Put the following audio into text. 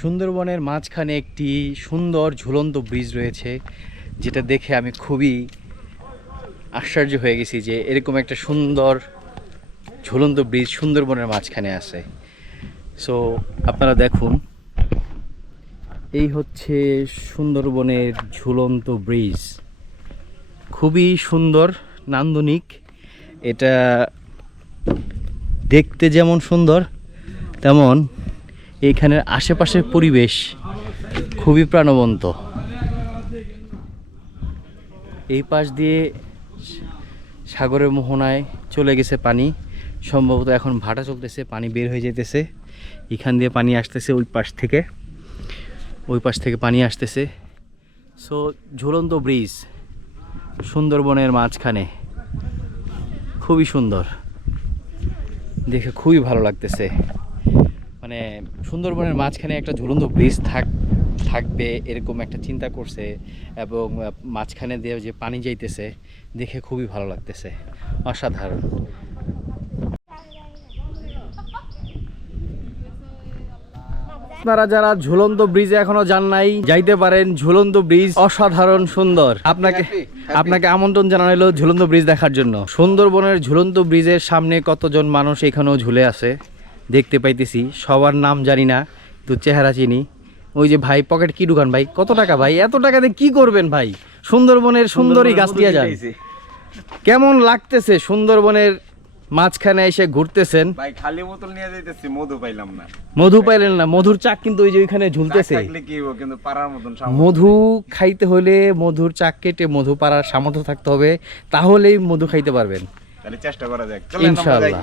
সুন্দরবনের মাঝখানে একটি সুন্দর ঝুলন্ত ব্রিজ রয়েছে, যেটা দেখে আমি খুবই আশ্চর্য হয়ে গেছি যে এরকম একটা সুন্দর ঝুলন্ত ব্রিজ সুন্দরবনের মাঝখানে আছে। সো আপনারা দেখুন, এই হচ্ছে সুন্দরবনের ঝুলন্ত ব্রিজ। খুবই সুন্দর, নান্দনিক। এটা দেখতে যেমন সুন্দর, তেমন এইখানের আশেপাশের পরিবেশ খুবই প্রাণবন্ত। এই পাশ দিয়ে সাগরের মোহনায় চলে গেছে পানি, সম্ভবত এখন ভাটা চলতেছে, পানি বের হয়ে যেতেছে। এখান দিয়ে পানি আসতেছে ওই পাশ থেকে পানি আসতেছে। সো ঝুলন্ত ব্রিজ সুন্দরবনের মাঝখানে, খুবই সুন্দর, দেখে খুবই ভালো লাগতেছে। মানে সুন্দরবনের মাঝখানে একটা ঝুলন্ত ব্রিজ থাকবে এরকম একটা চিন্তা করছে, এবং মাঝখানে দিয়ে যে পানি যাইতেছে দেখে খুবই ভালো লাগতেছে, অসাধারণ। আপনারা যারা ঝুলন্ত ব্রিজে এখনো যান নাই, যাইতে পারেন। ঝুলন্ত ব্রিজ অসাধারণ সুন্দর। আপনাকে আমন্ত্রণ জানাইলো ঝুলন্ত ব্রিজ দেখার জন্য। সুন্দরবনের ঝুলন্ত ব্রিজের সামনে কতজন মানুষ এখানেও ঝুলে আছে দেখতে পাইতেছি। সবার নাম জানি না, তো চেহারা চিনি। ওই যে ভাই পকেট কি ঢুকান ভাই, কত টাকা ভাই? এত টাকা দিয়ে কি করবেন ভাই? সুন্দরবনের সুন্দরী গাছ দিয়ে যান। কেমন লাগতেছে সুন্দরবনের মাঝখানে এসে ঘুরতেছেন? ভাই খালি বোতল নিয়ে যাইতেছি, মধু পাইলাম না। মধু পাইলেন না? মধুর চাক কিন্তু ওই যে ওইখানে ঝুলতেছে। কিন্তু পারার মতন মধু খাইতে হলে মধুর চাক কেটে মধু পাড়ার সামর্থ্য থাকতে হবে, তাহলেই মধু খাইতে পারবেন। তাহলে চেষ্টা করা যাক, ইনশাআল্লাহ।